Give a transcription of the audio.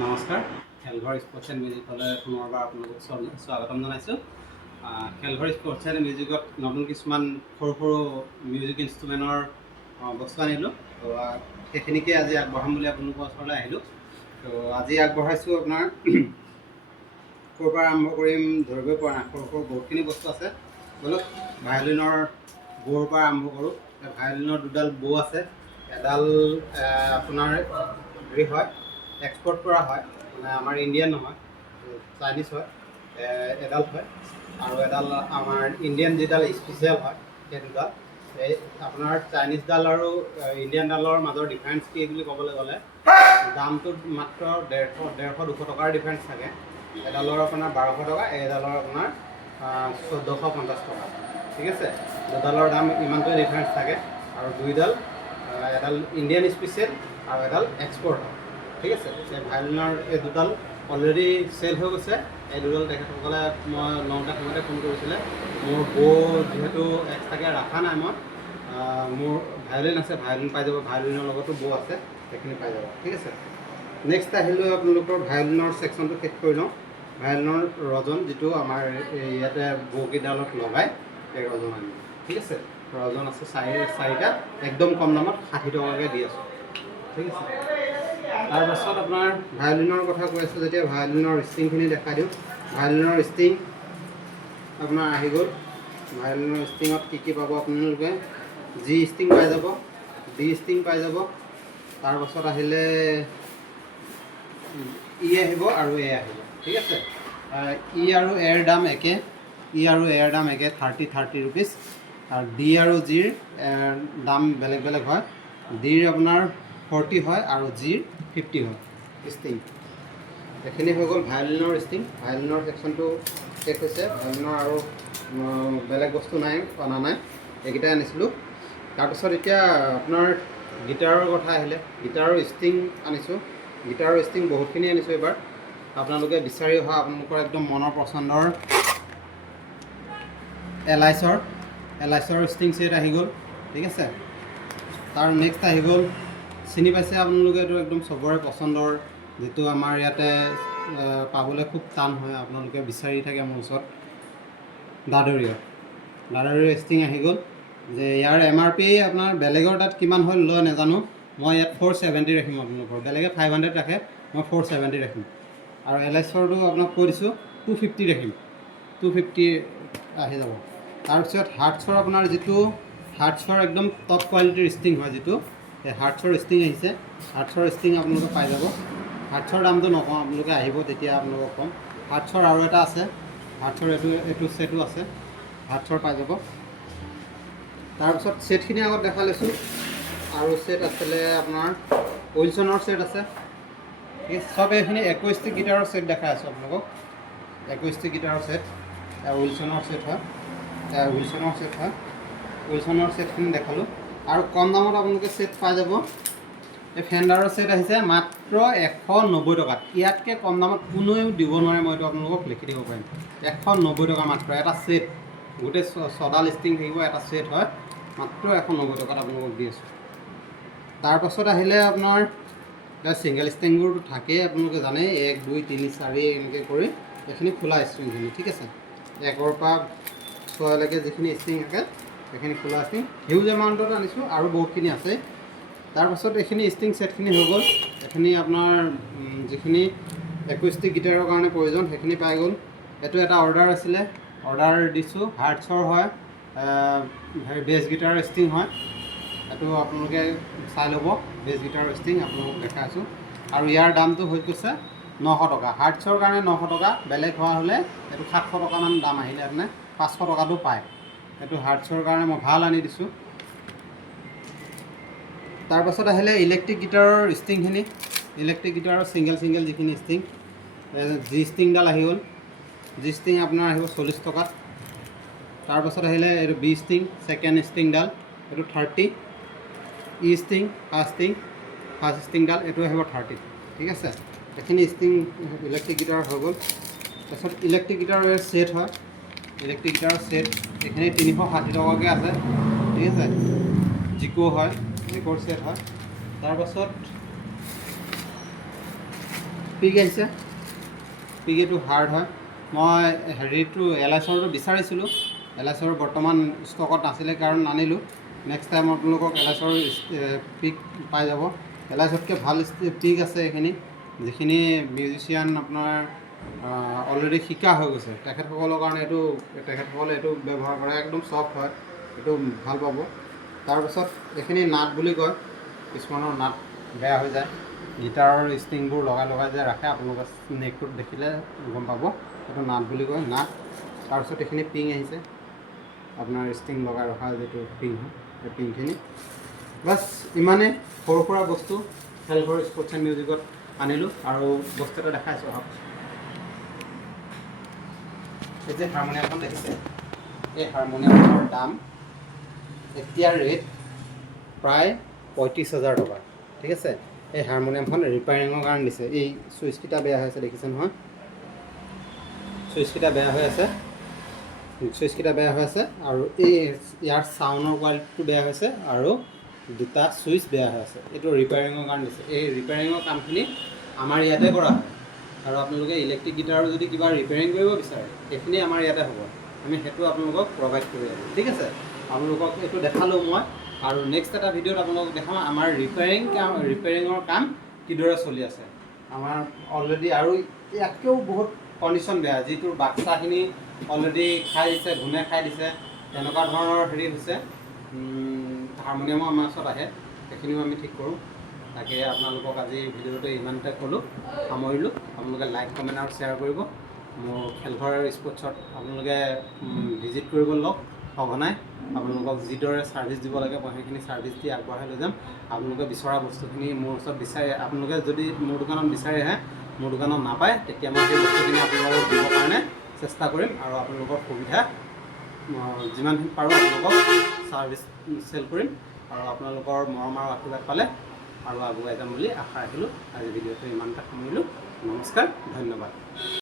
নমস্কাৰ, খেলঘৰ sports and মিউজিকলৈ পুনৰবাৰ আপোনালোকক স্বাগতম জনাইছোঁ। খেলঘৰ স্পৰ্টছ এণ্ড মিউজিকত নতুন কিছুমান সৰু সৰু মিউজিক ইনষ্ট্ৰুমেণ্টৰ বস্তু আনিলোঁ। তো সেইখিনিকে আজি আগবঢ়াম বুলি আপোনালোকৰ ওচৰলৈ আহিলোঁ। তো আজি আগবঢ়াইছোঁ আপোনাৰ ক'ৰ পৰা আৰম্ভ কৰিম ধৰিবই পৰা নাই, সৰু সৰু বহুতখিনি বস্তু আছে। ব'লক ভায়লিনৰ ব'ৰ পৰা আৰম্ভ কৰোঁ। ভায়লিনৰ দুডাল বৌ আছে, এডাল আপোনাৰ হেৰি হয়, এক্সপৰ্ট কৰা হয়, মানে আমাৰ ইণ্ডিয়ান নহয়, চাইনিজ হয়, এডাল হয়, আৰু এডাল আমাৰ ইণ্ডিয়ান যিডাল স্পেচিয়েল হয় সেই দুডাল। এই আপোনাৰ চাইনিজডাল আৰু ইণ্ডিয়ানডালৰ মাজৰ ডিফাৰেঞ্চ কি বুলি ক'বলৈ গ'লে দামটো মাত্ৰ 150-200 টকাৰ ডিফাৰেঞ্চ থাকে। এডালৰ আপোনাৰ 1200 টকা, এডালৰ আপোনাৰ 1450 টকা। ঠিক আছে, দুডালৰ দাম ইমানটোৱে ডিফাৰেঞ্চ থাকে। আৰু দুইডাল, এডাল ইণ্ডিয়ান স্পেচিয়েল আৰু এডাল এক্সপৰ্ট হয়। ঠিক আছে, এই ভায়লিনৰ এই দুডাল অলৰেডি চেল হৈ গৈছে। এই দুডাল তেখেতসকলে মই লওঁতে সময়তে ফোন কৰিছিলে। মোৰ বৌ যিহেতু এক্সট্ৰাকৈ ৰখা নাই, মই মোৰ ভায়লিন আছে, ভায়লিন পাই যাব, ভায়লিনৰ লগতো বৌ আছে, সেইখিনি পাই যাব। ঠিক আছে, নেক্সট আহিলোঁ আপোনালোকৰ ভায়লিনৰ ছেকশ্যনটো শেষ কৰি লওঁ। ভায়লিনৰ ৰজন যিটো আমাৰ ইয়াতে বৌকেইডালত লগাই, এই ৰজন আনিলোঁ। ঠিক আছে, ৰজন আছে চাৰিটা, একদম কম দামত 60 টকাকৈ দি আছোঁ। ঠিক আছে, তাৰপাছত আপোনাৰ ভায়লিনৰ কথা কৈ আছোঁ যেতিয়া ভায়লিনৰ ষ্ট্ৰিংখিনি দেখাই দিওঁ। ভায়লিনৰ ষ্ট্ৰিং আপোনাৰ আহি গ'ল। ভায়লিনৰ ষ্ট্ৰিঙত কি পাব আপোনালোকে? জি ষ্ট্ৰিং পাই যাব, ডি ষ্ট্ৰিং পাই যাব, তাৰপাছত আহিলে ই আহিব আৰু এ আহিব। ঠিক আছে, ই আৰু এৰ দাম একে, ই আৰু এৰ দাম একে, 30 ৰুপিজ। আৰু ডি আৰু জিৰ দাম বেলেগ বেলেগ হয়। ডিৰ আপোনাৰ 40 হয় আৰু জিৰ 50 হয় ষ্ট্ৰিং। এইখিনি হৈ গ'ল ভায়লিনৰ ষ্ট্ৰিং। ভায়লিনৰ ছেকশ্যনটো শেষ হৈছে। ভায়লিনৰ আৰু বেলেগ বস্তু নাই, অনা নাই, এইকেইটাই আনিছিলোঁ। তাৰপিছত এতিয়া আপোনাৰ গিটাৰৰ কথা আহিলে। গিটাৰৰ ষ্ট্ৰিং আনিছোঁ। গিটাৰৰ ষ্ট্ৰিং বহুতখিনি আনিছোঁ এইবাৰ। আপোনালোকে বিচাৰি অহা আপোনালোকৰ একদম মনৰ পচন্দৰ এলাইছৰ ষ্ট্ৰিং ছেট আহি গ'ল। ঠিক আছে, তাৰ নেক্সট আহি গ'ল, চিনি পাইছে আপোনালোকে, এইটো একদম চবৰে পচন্দৰ, যিটো আমাৰ ইয়াতে পাবলৈ খুব টান হয়, আপোনালোকে বিচাৰি থাকে মোৰ ওচৰত, দাদৰীৰ ষ্ট্ৰিং আহি গ'ল। যে ইয়াৰ MRP আপোনাৰ বেলেগৰ তাত কিমান হয় লয় নাজানো, মই ইয়াত 470 ৰাখিম আপোনালোকৰ। বেলেগে 500 ৰাখে, মই 470 ৰাখিম। আৰু এলাইছৰটো আপোনাক কৈ দিছোঁ 250 ৰাখিম, 250 আহি যাব। তাৰপিছত হাৰ্টছৰ আপোনাৰ যিটো হাৰ্টছৰ একদম টপ কোৱালিটিৰ ষ্ট্ৰিং হয়, যিটো এই হাৰ্টছৰ ষ্ট্ৰিং আহিছে। হাৰ্টছৰ ষ্ট্ৰিং আপোনালোকে পাই যাব। হাৰ্টছৰ দামটো নকওঁ, আপোনালোকে আহিব তেতিয়া আপোনালোকক ক'ম। হাৰ্টছৰ আৰু এটা আছে, হাৰ্টছৰ এইটো ছেটো আছে, হাৰ্টছৰ পাই যাব। তাৰপিছত ছেটখিনি আগত দেখা লৈছোঁ। আৰু ছেট আছিলে আপোনাৰ উইলছনৰ ছেট আছে। এই চব এইখিনি 21টি গিটাৰৰ ছেট দেখাই আছোঁ আপোনালোকক। 21টি গিটাৰৰ ছেট, উইলছনৰ ছেট হয়, উইলছনৰ ছেটখিনি দেখালোঁ। আৰু কম দামত আপোনালোকে ছেট পাই যাব। এই ফেণ্ডাৰৰ ছেট আহিছে মাত্ৰ 190 টকাত। ইয়াতকৈ কম দামত কোনেও দিব নোৱাৰে, মই এইটো আপোনালোকক লিখি দিব পাৰিম। 190 টকা মাত্ৰ এটা ছেট, গোটেই 6ডাল ষ্ট্ৰিং থাকিব, এটা ছেট হয়, মাত্ৰ 190 টকাত আপোনালোকক দি আছোঁ। তাৰপাছত আহিলে আপোনাৰ ছিংগল ষ্ট্ৰিংবোৰতো থাকেই, আপোনালোকে জানেই, 1 2 3 4 এনেকৈ কৰি এইখিনি খোলা ষ্ট্ৰিংখিনি। ঠিক আছে, 1ৰ পৰা 6লৈকে যিখিনি ষ্ট্ৰিং থাকে সেইখিনি খোলা ষ্ট্ৰিং। হিউজ এমাউণ্টত আনিছোঁ, আৰু বহুতখিনি আছে। তাৰপাছত এইখিনি ষ্ট্ৰিং ছেটখিনি হৈ গ'ল। এইখিনি আপোনাৰ যিখিনি 21টি গিটাৰৰ কাৰণে প্ৰয়োজন সেইখিনি পাই গ'ল। এইটো এটা অৰ্ডাৰ আছিলে, অৰ্ডাৰ দিছোঁ, হাৰ্টছৰ হয়, বেছ গিটাৰৰ ষ্ট্ৰিং হয়। এইটো আপোনালোকে চাই ল'ব, বেছ গিটাৰৰ ষ্ট্ৰিং আপোনালোকক দেখাইছোঁ। আৰু ইয়াৰ দামটো হৈ গৈছে 900 টকা। হাৰ্টছৰ কাৰণে 900 টকা, বেলেগ হোৱা হ'লে এইটো 700 টকামান দাম আহিলে আপোনাৰ 500 টকাটো পায়। এইটো হাৰ্টছৰ কাৰণে মই ভাল আনি দিছোঁ। তাৰপাছত আহিলে ইলেক্ট্ৰিক গিটাৰৰ ষ্ট্ৰিংখিনি। ইলেক্ট্ৰিক গিটাৰৰ ছিংগল যিখিনি ষ্ট্ৰিং, জি ষ্ট্ৰিংডাল আহি গ'ল। জি ষ্ট্ৰিং আপোনাৰ আহিব 40 টকাত। তাৰপাছত আহিলে এইটো বি ষ্ট্ৰিং, ছেকেণ্ড ষ্ট্ৰিংডাল, এইটো 30। ই ষ্ট্ৰিং, ফাৰ্ষ্ট ষ্ট্ৰিংডাল, এইটো আহিব 30। ঠিক আছে, এইখিনি ষ্ট্ৰিং ইলেক্ট্ৰিক গিটাৰ হৈ গ'ল। তাৰপিছত ইলেক্ট্ৰিক গিটাৰৰ ছেট হয়, ইলেক্ট্ৰিক গিটাৰৰ ছেট, এইখিনি 360 টকাকৈ আছে। ঠিক আছে, জিকো হয়, জিকোৰ ছেট হয়। তাৰপাছত পিক আহিছে, পিক এইটো হাৰ্ড হয়। মই হেৰিটো এলাইচৰটো বিচাৰিছিলোঁ, এলাইচৰ বৰ্তমান ষ্টকত নাছিলে কাৰণ নানিলোঁ। নেক্সট টাইম আপোনালোকক এলাইচৰ পিক পাই যাব। এলাইচতকৈ ভাল পিক আছে এইখিনি, যিখিনি মিউজিচিয়ান আপোনাৰ অলৰেডি শিকা হৈ গৈছে তেখেতসকলৰ কাৰণে তেখেতসকলে এইটো ব্যৱহাৰ কৰে। একদম চফ্ট হয়, এইটো ভাল পাব। তাৰপিছত এইখিনি নাট বুলি কয়, কিছুমানৰ নাট বেয়া হৈ যায়, গিটাৰৰ ষ্ট্ৰিংবোৰ লগাই যে ৰাখে, আপোনালোকে নেকটোত দেখিলে গম পাব, এইটো নাট বুলি কয়, নাট। তাৰপিছত এইখিনি পিং আহিছে, আপোনাৰ ষ্ট্ৰিং লগাই ৰখা যিটো পিং হয়, সেই পিংখিনি। বাছ ইমানেই সৰু সুৰা বস্তু খেলঘৰ স্পৰ্টছ এণ্ড মিউজিকত আনিলোঁ। আৰু বস্তু এটা দেখাইছোঁ আহক। এই যে হাৰমনিয়ামখন দেখিছে, এই হাৰমনিয়ামখনৰ দাম এতিয়া ৰেট প্ৰায় 35,000 টকা। ঠিক আছে, এই হাৰমনিয়ামখন ৰিপেয়াৰিঙৰ কাৰণে দিছে। এই চুইচকেইটা বেয়া হৈ আছে, দেখিছে নহয়, চুইচকেইটা বেয়া হৈ আছে, আৰু ইয়াৰ চাউণ্ডৰ কোৱালিটিটো বেয়া হৈছে, আৰু দুটা চুইচ বেয়া হৈ আছে। এইটো ৰিপেয়াৰিঙৰ কাৰণে দিছে। এই ৰিপেয়াৰিঙৰ কামখিনি আমাৰ ইয়াতে কৰা হয়। আৰু আপোনালোকে ইলেক্ট্ৰিক গিটাৰৰ যদি কিবা ৰিপেয়াৰিং কৰিব বিচাৰে, সেইখিনি আমাৰ ইয়াতে হ'ব, আমি সেইটো আপোনালোকক প্ৰভাইড কৰি আছোঁ। ঠিক আছে, আপোনালোকক এইটো দেখালোঁ মই, আৰু নেক্সট এটা ভিডিঅ'ত আপোনালোকক দেখাম আমাৰ ৰিপেয়াৰিঙৰ কাম কিদৰে চলি আছে। আমাৰ অলৰেডি আৰু ইয়াতকৈও বহুত কণ্ডিশ্যন বেয়া, যিটোৰ বাক্সাখিনি অলৰেডি খাই দিছে, ঘূণে খাই দিছে, তেনেকুৱা ধৰণৰ হেৰি হৈছে। হাৰমনিয়ামো আমাৰ ওচৰত আহে, সেইখিনিও আমি ঠিক কৰোঁ। তাকে আপোনালোকক আজি ভিডিঅ'টো ইমানতে ক'লোঁ, সামৰিলোঁ। আপোনালোকে লাইক, কমেণ্ট আৰু শ্বেয়াৰ কৰিব। মোৰ খেলঘৰ স্পৰ্টছত আপোনালোকে ভিজিট কৰিব লওক সঘনাই। আপোনালোকক যিদৰে ছাৰ্ভিচ দিব লাগে মই সেইখিনি ছাৰ্ভিচ দি আগবঢ়াই লৈ যাম। আপোনালোকে বিচৰা বস্তুখিনি মোৰ ওচৰত বিচাৰে, আপোনালোকে যদি মোৰ দোকানত বিচাৰি আহে, মোৰ দোকানত নাপায়, তেতিয়া মই সেই বস্তুখিনি আপোনালোকক দিবৰ কাৰণে চেষ্টা কৰিম। আৰু আপোনালোকৰ সুবিধা যিমানখিনি পাৰোঁ আপোনালোকক ছাৰ্ভিচ চেল কৰিম। আৰু আপোনালোকৰ মৰম আৰু আশীৰ্বাদ পালে আৰু আগুৱাই যাম বুলি আশা ৰাখিলোঁ। আজি ভিডিঅ'টো ইমানটা সামৰিলোঁ। নমস্কাৰ, ধন্যবাদ।